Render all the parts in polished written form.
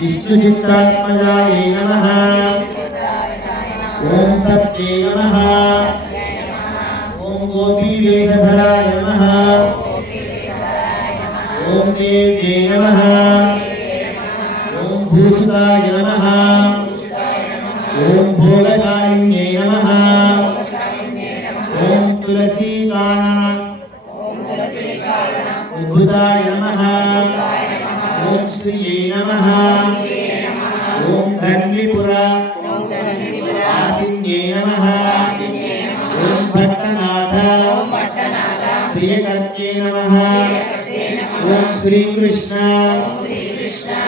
विष्णुचित्रात्मजायै नमः ओम सत्ये नमः ओम गोपीवेशधराय नमः ओम देव्ये नमः ओम भूषिताय नमः ओम भोगशालिन्ये नमः ओम तुलसीकानन उद्भुताय नमः ओम श्रीये नमः ओम धन्वीपुरा आसिन्ये नमः ओम भट्टनाथ प्रियकर्त्ये नमः ओम श्री कृष्ण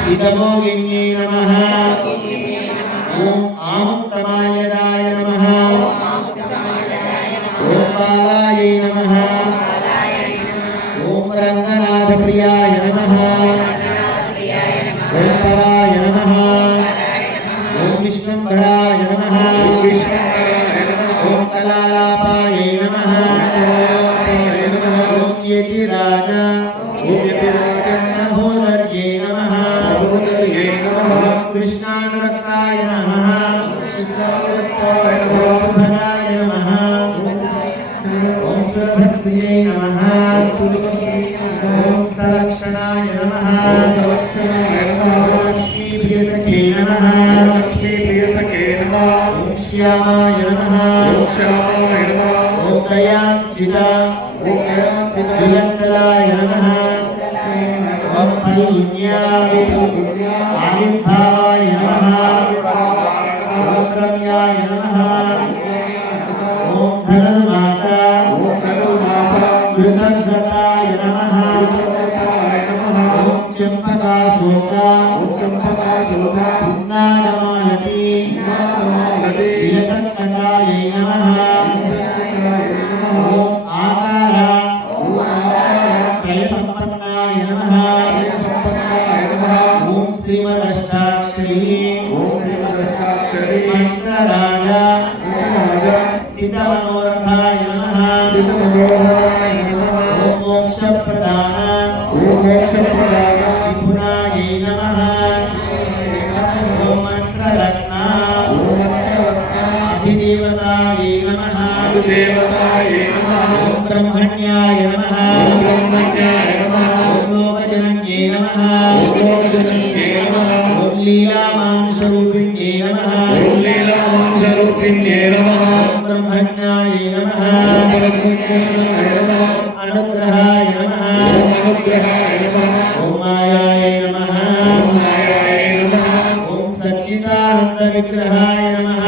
हितभोगिन्ये नमः ओम आमुक्तमाल्यदाय नमः ओम बालाय नमः ओम रंगनाथ प्रियाय नमः ओम पराय नमः ओम विष्णुभराय नमः ओम कलालापाय नमः ओम यतिराज सहोदर्ये नमः कृष्णानुरक्ताय नमः सुभगाय नमः ओम सुरभस्त्रिये नमः ओम सलक्षणाय नमः लक्ष्मीप्रियसखे नमः ओम श्यामाय नमः ओम दयाचिता विलक्षलाय नमः ओम आविर्भावाय नमः ओम रम्याय नमः ओम धनुर्मास कृतज्ञताय नमः ओम चंपकाशोका पुन्नायमालती विलसत्कचायै नमः ओम आकारा त्रयसम्पन्नाय नमः ओम श्रीमदष्टाक्षरी मंत्रराजा स्थितमनोरथाय नमः ओम मोक्षप्रदान विपुनायै नमः ओम मंत्ररत्न अधिदेवतायै नमः ओम ब्रह्मण्याय नमः ओम लोकजनन्ये नमः ओम लीलामांसरूपिण्ये नमः ओम ब्रह्मण्याय नमः अनुग्रहाय नमः ओम मायाय नमः ओम सच्चिदानंद विग्रहाय नमः